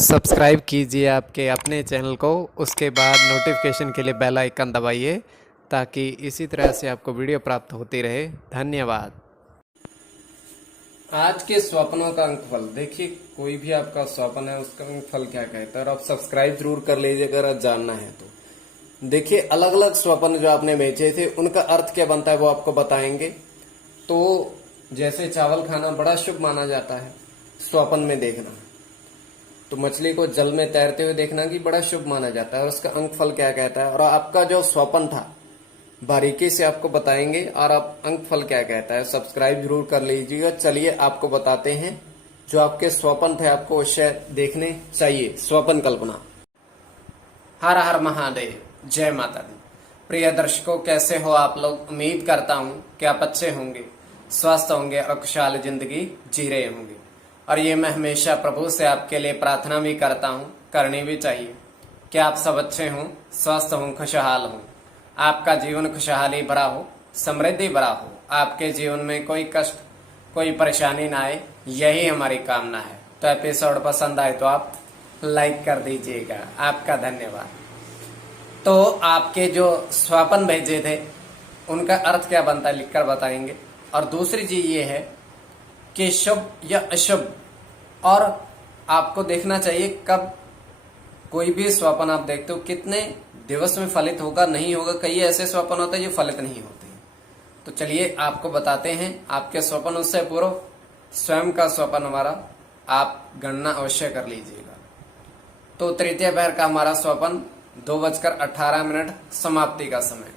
Subscribe कीजिए आपके अपने चैनल को, उसके बाद नोटिफिकेशन के लिए बेल आइकन दबाइए ताकि इसी तरह से आपको वीडियो प्राप्त होती रहे। धन्यवाद। आज के स्वप्नों का अंकफल देखिए, कोई भी आपका स्वप्न है उसका अंकफल क्या कहता है, और आप सब्सक्राइब जरूर कर लीजिए अगर जानना है तो। देखिए, अलग अलग स्वप्न जो आपने भेजे थे उनका अर्थ क्या बनता है वो आपको बताएंगे। तो जैसे चावल खाना बड़ा शुभ माना जाता है, स्वप्न में देखना, तो मछली को जल में तैरते हुए देखना कि बड़ा शुभ माना जाता है, और उसका अंकफल क्या कहता है। और आपका जो स्वप्न था बारीकी से आपको बताएंगे, और आप अंकफल क्या कहता है। सब्सक्राइब जरूर कर लीजिएगा। चलिए आपको बताते हैं जो आपके स्वप्न थे, आपको उससे देखने चाहिए। स्वप्न कल्पना। हर हर महादेव, जय माता दी। प्रिय दर्शकों, कैसे हो आप लोग? उम्मीद करता हूँ कि आप अच्छे होंगे, स्वस्थ होंगे और खुशहाल जिंदगी जी रहे होंगे। और ये मैं हमेशा प्रभु से आपके लिए प्रार्थना भी करता हूँ, करनी भी चाहिए कि आप सब अच्छे हों, स्वस्थ हों, खुशहाल हों, आपका जीवन खुशहाली भरा हो, समृद्धि भरा हो, आपके जीवन में कोई कष्ट, कोई परेशानी ना आए, यही हमारी कामना है। तो एपिसोड पसंद आए तो आप लाइक कर दीजिएगा। आपका धन्यवाद। तो आपके जो स्वप्न भेजे थे उनका अर्थ क्या बनता है लिखकर बताएंगे। और दूसरी चीज ये है कि शुभ या अशुभ, और आपको देखना चाहिए कब कोई भी स्वप्न आप देखते हो कितने दिवस में फलित होगा, नहीं होगा। कई ऐसे स्वप्न होते हैं जो फलित नहीं होते। तो चलिए आपको बताते हैं आपके स्वप्न। उससे पूर्व स्वयं का स्वप्न हमारा आप गणना अवश्य कर लीजिएगा। तो तृतीय पहर का हमारा स्वप्न 2:18 समाप्ति का समय।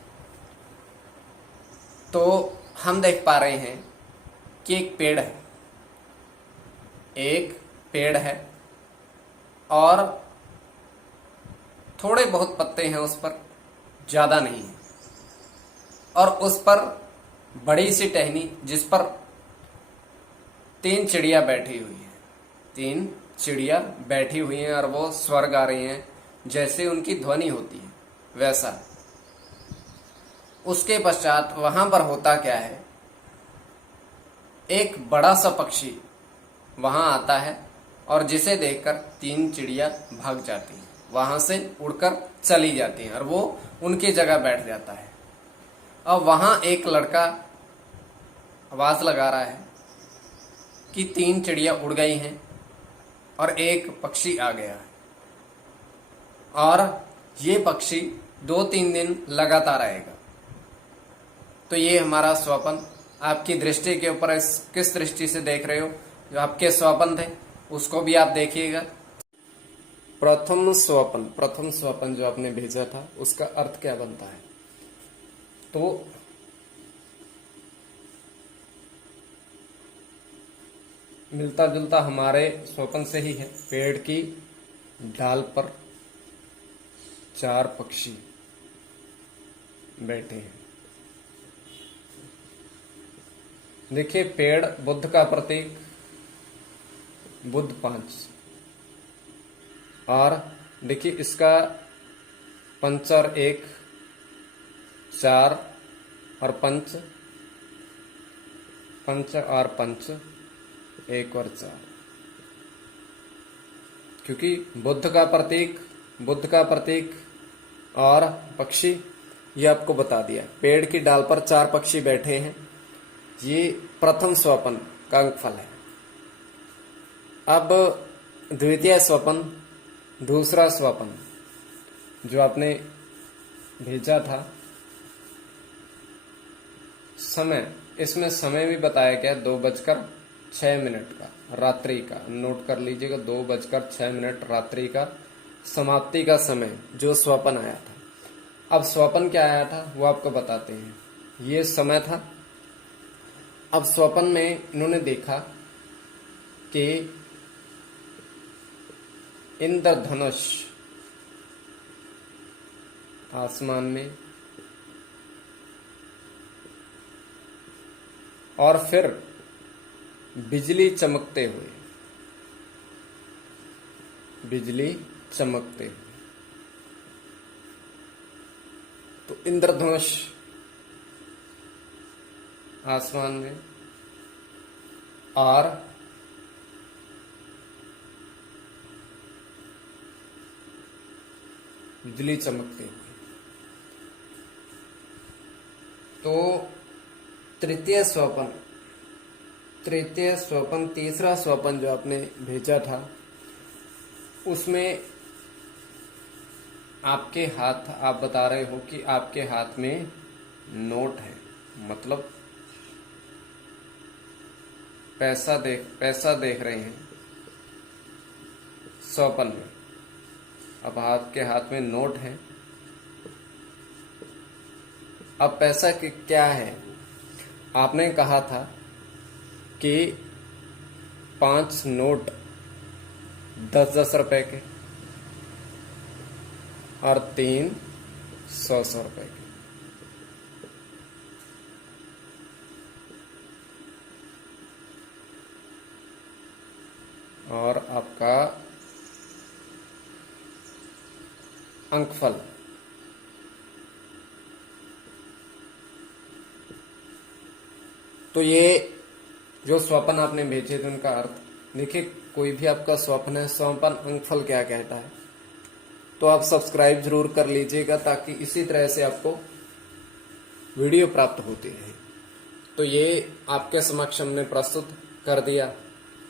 तो हम देख पा रहे हैं कि एक पेड़ है, एक पेड़ है और थोड़े बहुत पत्ते हैं उस पर, ज्यादा नहीं है। और उस पर बड़ी सी टहनी जिस पर 3 चिड़िया बैठी हुई है। 3 चिड़िया बैठी हुई हैं और वो स्वर गा रही हैं, जैसे उनकी ध्वनि होती है वैसा। उसके पश्चात वहां पर होता क्या है, एक बड़ा सा पक्षी वहां आता है और जिसे देखकर 3 चिड़िया भाग जाती हैं, वहां से उड़कर चली जाती हैं और वो उनकी जगह बैठ जाता है। अब वहां एक लड़का आवाज लगा रहा है कि 3 चिड़िया उड़ गई हैं और एक पक्षी आ गया है, और ये पक्षी 2-3 दिन लगातार आएगा। तो ये हमारा स्वप्न आपकी दृष्टि के ऊपर किस दृष्टि से देख रहे हो। जो आपके स्वप्न थे उसको भी आप देखिएगा। प्रथम स्वप्न जो आपने भेजा था उसका अर्थ क्या बनता है। तो मिलता जुलता हमारे स्वप्न से ही है। पेड़ की डाल पर 4 पक्षी बैठे हैं। देखिए, पेड़ बुद्ध का प्रतीक, बुद्ध 5, और देखिए इसका पंच और 1 4 और पंच, पंच और पंच 1 और 4, क्योंकि बुद्ध का प्रतीक और पक्षी, ये आपको बता दिया। पेड़ की डाल पर 4 पक्षी बैठे हैं, ये प्रथम स्वप्न का अंकफल है। अब द्वितीय स्वप्न, दूसरा स्वप्न जो आपने भेजा था, समय, इसमें समय भी बताया गया 2:06 का, रात्रि का। नोट कर लीजिएगा, 2:06 रात्रि का समाप्ति का समय जो स्वप्न आया था। अब स्वप्न क्या आया था वो आपको बताते हैं। ये समय था। अब स्वप्न में इन्होंने देखा कि इंद्रधनुष आसमान में, और फिर बिजली चमकते हुए, तो इंद्रधनुष आसमान में, और बिजली चमकती हुई। तो तृतीय स्वपन तीसरा स्वपन जो आपने भेजा था, उसमें आपके हाथ, आप बता रहे हो कि आपके हाथ में नोट है, मतलब पैसा देख रहे हैं स्वपन में। अब आपके हाथ में नोट है। अब पैसा क्या है? आपने कहा था कि 5 नोट 10-10 रुपए के और 3 100-100 रुपए के। और आपका अंकफल तो ये जो स्वप्न आपने भेजे थे उनका अर्थ देखिए। कोई भी आपका स्वप्न है, स्वप्न अंकफल क्या कहता है, तो आप सब्सक्राइब जरूर कर लीजिएगा ताकि इसी तरह से आपको वीडियो प्राप्त होती रहे। तो ये आपके समक्ष हमने प्रस्तुत कर दिया।